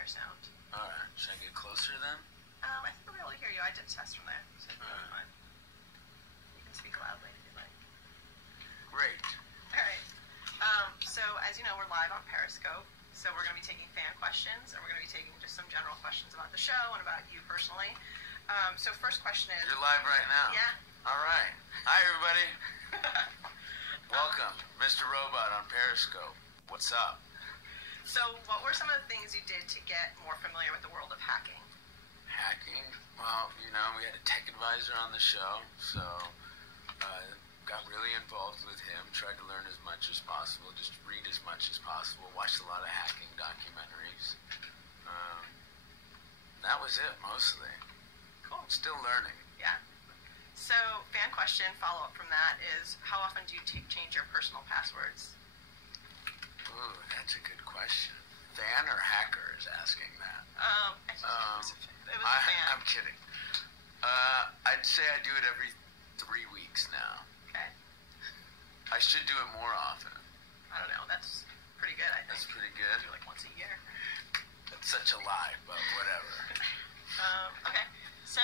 your sound. Alright, should I get closer then? I think I'll be able to hear you. I did test from there, so it's fine. You can speak loudly if you'd like. Great. Alright. So, as you know, we're live on Periscope. So we're going to be taking fan questions, and we're going to be taking just some general questions about the show and about you personally. So first question is... You're live right now? Yeah. Alright. Hi, everybody. Welcome, Mr. Robot on Periscope. What's up? So what were some of the things you did to get more familiar with the world of hacking? Hacking? Well, you know, we had a tech advisor on the show, so got really involved with him, tried to learn as much as possible, just read as much as possible, watched a lot of hacking documentaries. That was it, mostly. Cool. Still learning. Yeah. So, fan question, follow-up from that is, how often do you change your personal passwords? Ooh, that's a good question. Fan or hacker is asking that? It was a fan. I'm kidding. I'd say I do it every 3 weeks now. Okay. I should do it more often. I don't know. That's pretty good, I think. That's pretty good. Do it like once a year. That's such a lie, but whatever. Okay. So,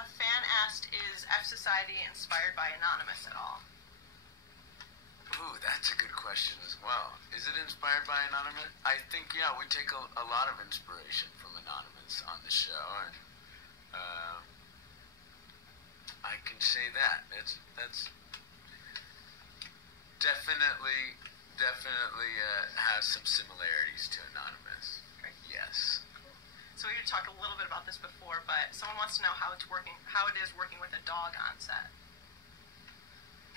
a fan asked, is F Society inspired by Anonymous at all? Ooh, that's a good question as well. Is it inspired by Anonymous? I think, yeah, we take a lot of inspiration from Anonymous on the show, and I can say that. That's definitely has some similarities to Anonymous. Great. Yes. So we talked a little bit about this before, but someone wants to know how it is working with a dog on set.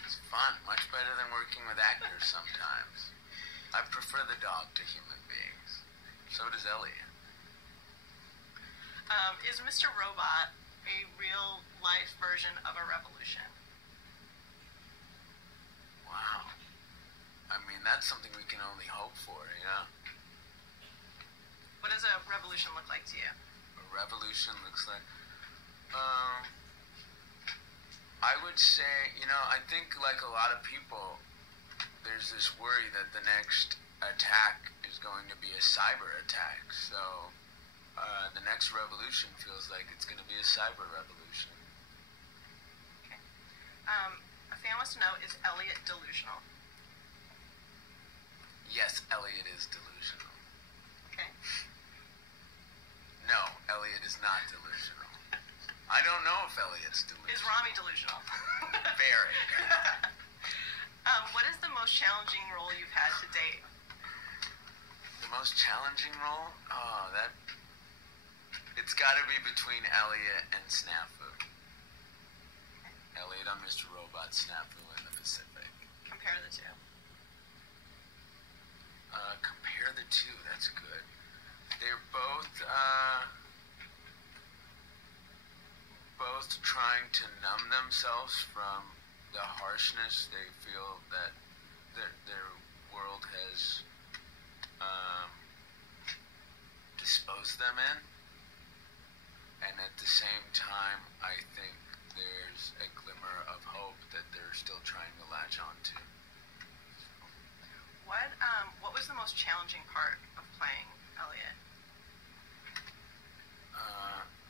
It's fun, much better than working with actors sometimes. I prefer the dog to human beings. So does Elliot. Is Mr. Robot a real-life version of a revolution? Wow. I mean, that's something we can only hope for, yeah? What does a revolution look like to you? A revolution looks like... I would say, you know, I think like a lot of people, there's this worry that the next attack is going to be a cyber attack. So the next revolution feels like it's going to be a cyber revolution. Okay. A fan wants to know, is Elliot delusional? Yes, Elliot is delusional. Okay. No, Elliot is not delusional. I don't know if Elliot's delusional. Is Rami delusional? Very. What is the most challenging role you've had to date? The most challenging role? Oh, it's got to be between Elliot and Snafu. Elliot on Mr. Robot, Snafu in the Pacific. Compare the two. Compare the two, that's good. They're both trying to numb themselves from the harshness they feel that their world has disposed them in. And at the same time, I think there's a glimmer of hope that they're still trying to latch onto. What was the most challenging part of playing Elliot?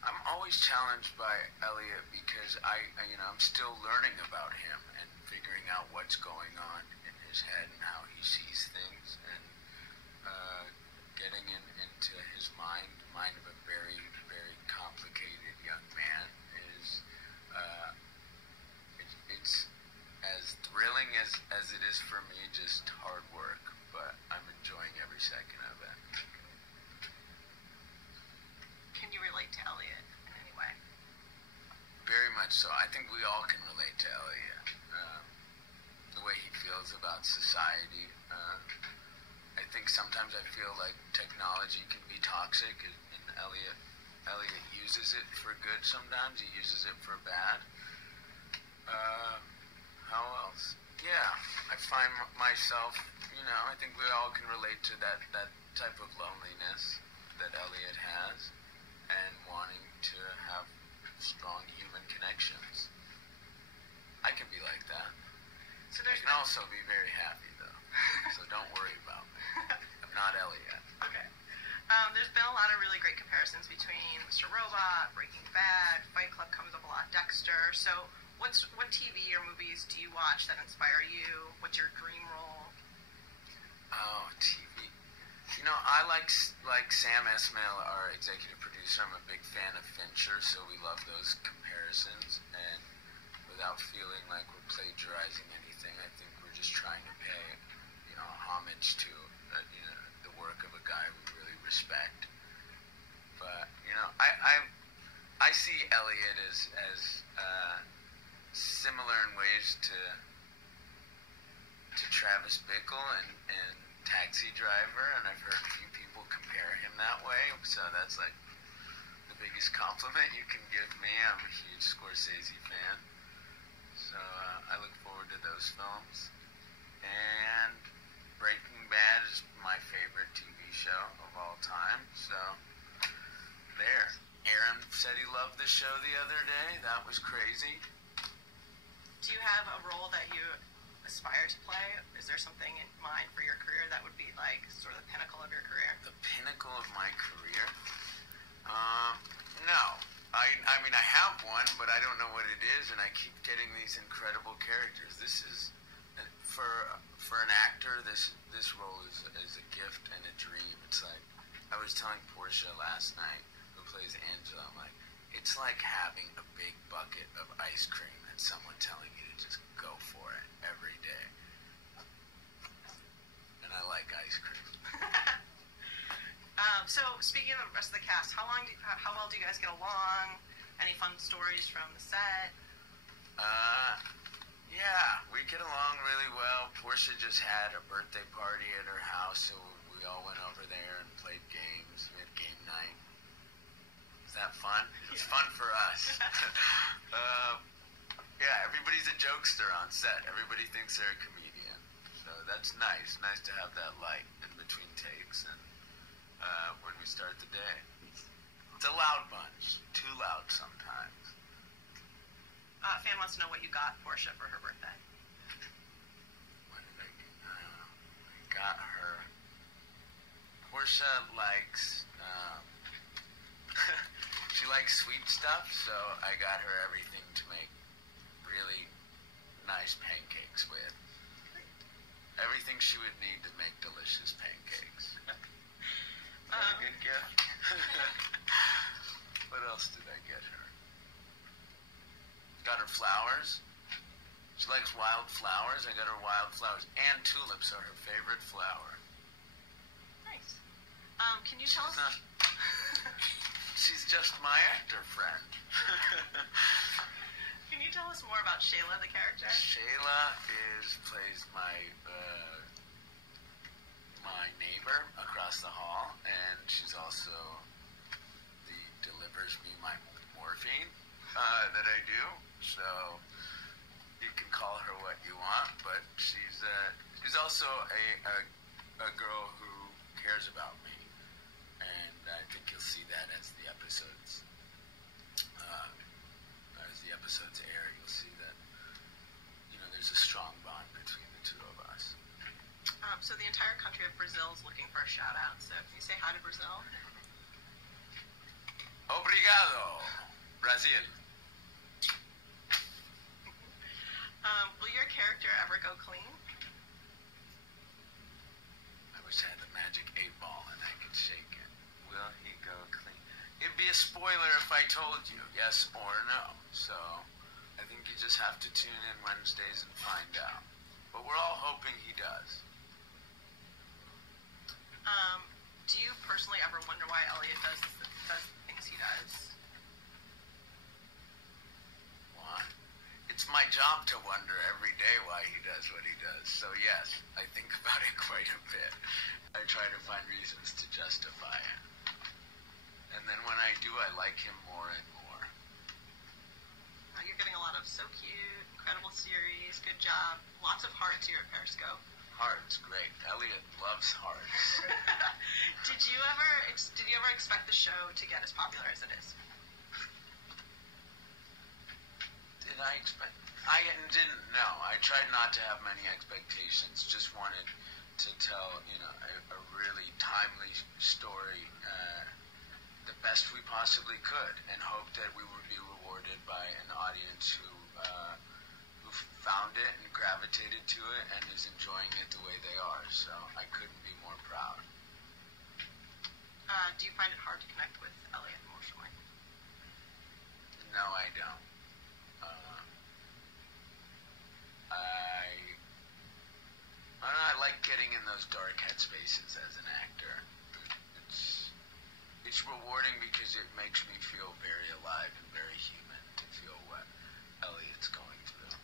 I'm always challenged by Elliot because I'm still learning about him and figuring out what's going on in his head and how he sees things, and getting into his mind of a very, very complicated young man is it's as thrilling as it is for me, just hard work, but I'm enjoying every second of it. Can you relate to Elliot in any way? Very much so. I think we all can relate to Elliot. The way he feels about society. I think sometimes I feel like technology can be toxic, and Elliot uses it for good sometimes. He uses it for bad. How else? Yeah, I find myself, I think we all can relate to that type of loneliness that Elliot has, and wanting to have strong human connections. I can be like that. So I can also be very happy, though. So don't worry about me. I'm not Elliot. Okay. There's been a lot of really great comparisons between Mr. Robot, Breaking Bad, Fight Club comes up a lot, Dexter. So, what TV or movies do you watch that inspire you? What's your dream role? Oh, TV. You know, I like Sam Esmail, our executive producer. I'm a big fan of Fincher, so we love those comparisons. And without feeling like we're plagiarizing anything, I think we're just trying to pay, homage to, the work of a guy we really respect. But I see Elliot as similar in ways to Travis Bickle and Taxi Driver, and I've heard a few people compare him that way. So that's like the biggest compliment you can give me. I'm a huge Scorsese fan, so I look forward to those films. And Breaking Bad is my favorite TV show of all time, so there. Aaron said he loved the show the other day. That was crazy. Do you have a role that you aspire to play? Is there something in mind for your career that would be like sort of the pinnacle of your career? The pinnacle of my career? No. I mean, I have one, but I don't know what it is, and I keep getting these incredible characters. This is, for an actor, this role is a gift and a dream. It's like, I was telling Portia last night, who plays Angela, I'm like, it's like having a big bucket of ice cream and someone telling you to just go for it every day. And I like ice cream. So, speaking of the rest of the cast, how well do you guys get along? Any fun stories from the set? Yeah, we get along really well. Portia just had a birthday party at her house, so we all went over there and played games. We had game night. Is that fun? It's fun for us. Yeah, everybody's a jokester on set. Everybody thinks they're a comedian. So that's nice. Nice to have that light in between takes and when we start the day. It's a loud bunch. Too loud sometimes. Fan wants to know what you got Portia for her birthday. What did I got her? Portia likes... she likes sweet stuff, so I got her everything to make really nice pancakes with. Everything she would need to make delicious pancakes. Is that a good gift? What else did I get her? Got her flowers. She likes wild flowers. I got her wild flowers. And tulips are her favorite flower. Nice. Can you tell us... She's just my actor friend. Can you tell us more about Shayla, the character? Shayla plays my neighbor across the hall, and she's also delivers me my morphine that I do. So you can call her what you want, but she's also a girl who cares about me, and I think you'll see that as the episodes air. You'll see that there's a strong bond between the two of us. So the entire country of Brazil is looking for a shout out. So can you say hi to Brazil? Obrigado, Brazil. Will your character ever go clean? I wish I had the magic 8-ball and I could shake it. Will he go clean? It'd be a spoiler if I told you, yes or no. So I think you just have to tune in Wednesdays and find out. But we're all hoping he does. Do you personally ever wonder why Elliot does the things he does? Why? It's my job to wonder every day why he does what he does. So yes, I think about it quite a bit. I try to find reasons to justify it. And then when I do, I like him more and more. You're getting a lot of so cute, incredible series, good job. Lots of hearts here at Periscope. Hearts, great. Elliot loves hearts. Did you ever expect the show to get as popular as it is? Did I expect? I didn't know. I tried not to have many expectations. Just wanted to tell, a really timely story best we possibly could, and hope that we would be rewarded by an audience who found it and gravitated to it and is enjoying it the way they are. So I couldn't be more proud. Do you find it hard to connect with Elliot emotionally? No, I don't. I like getting in those dark headspaces as an actor. It's rewarding because it makes me feel very alive and very human to feel what Elliot's going through.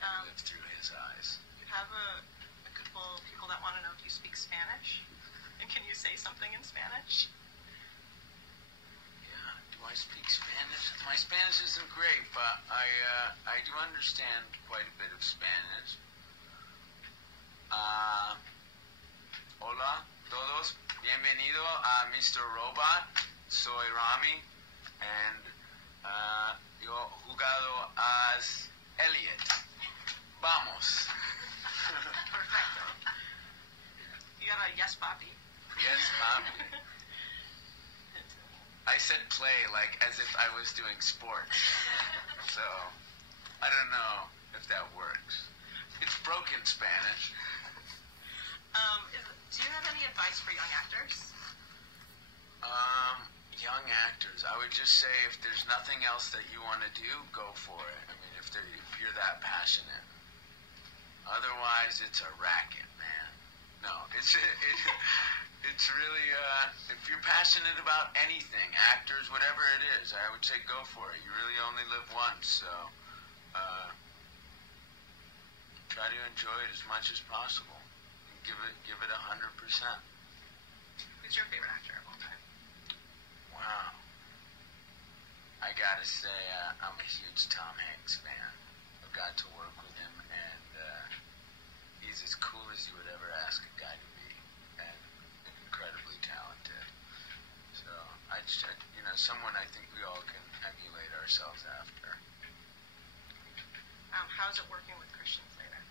Live through his eyes. You have a couple people that want to know, do you speak Spanish? And can you say something in Spanish? Yeah, do I speak Spanish? My Spanish isn't great, but I do understand quite a bit of Spanish. Hola, todos. Bienvenido a Mr. Robot. Soy Rami, and yo jugado as Elliot. Vamos. Perfecto. You got a yes, papi. Yes, papi. I said play like as if I was doing sports. So, I don't know if that works. It's broken Spanish. Do you have any advice for young actors? Young actors, I would just say if there's nothing else that you want to do, go for it. I mean, if you're that passionate. Otherwise, it's a racket, man. No, it's really, if you're passionate about anything, actors, whatever it is, I would say go for it. You really only live once, so try to enjoy it as much as possible. And give it 100%. Who's your favorite actor of all time? Wow. I gotta say, I'm a huge Tom Hanks fan. I've got to work with him, and he's as cool as you would ever ask a guy to be, and incredibly talented. So, someone I think we all can emulate ourselves after. How's it working with Christian Slater?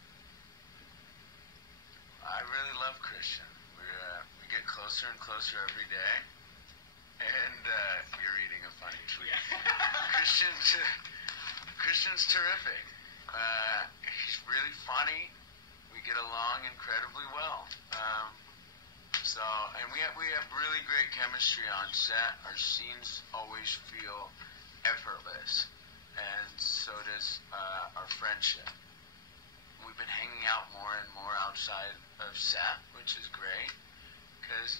I really love Christian. We get closer and closer every day. And you're reading a funny tweet. Christian's terrific. He's really funny. We get along incredibly well. And we have really great chemistry on set. Our scenes always feel effortless, and so does our friendship. We've been hanging out more and more outside of set, which is great, because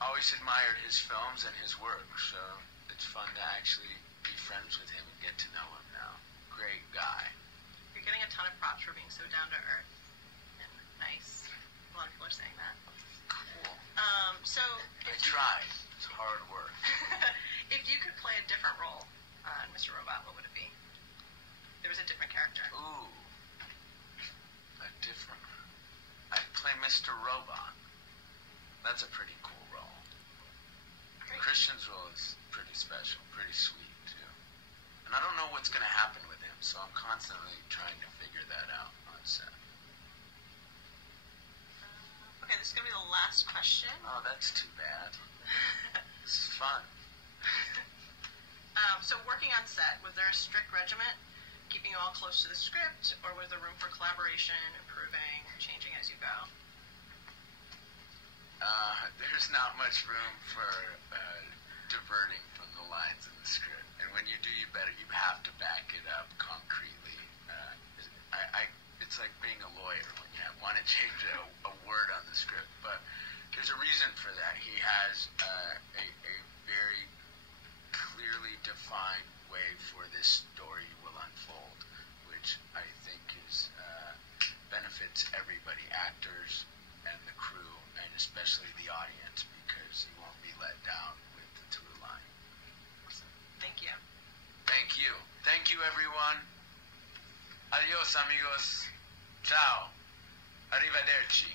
always admired his films and his work, so it's fun to actually be friends with him and get to know him now. Great guy. You're getting a ton of props for being so down to earth and nice. A lot of people are saying that. Cool. So I tried. It's hard work. If you could play a different role on Mr. Robot, what would it be? There was a different character. Ooh. I'd play Mr. Robot. That's a pretty cool role. Great. Christian's role is pretty special, pretty sweet, too. And I don't know what's going to happen with him, so I'm constantly trying to figure that out on set. Okay, this is going to be the last question. Oh, that's too bad. This is fun. So working on set, was there a strict regiment keeping you all close to the script, or was there room for collaboration, improving, changing as you go? There's not much room for diverting from the lines in the script, and when you do, you have to back it up concretely. It's like being a lawyer when you want to change a word on the script, but there's a reason for that. He has a very clearly defined way for this story will unfold, which I think is benefits everybody, actors and the crew, and especially the audience, because you won't be let down with the through line. Awesome. Thank you. Thank you. Thank you, everyone. Adios, amigos. Ciao. Arrivederci.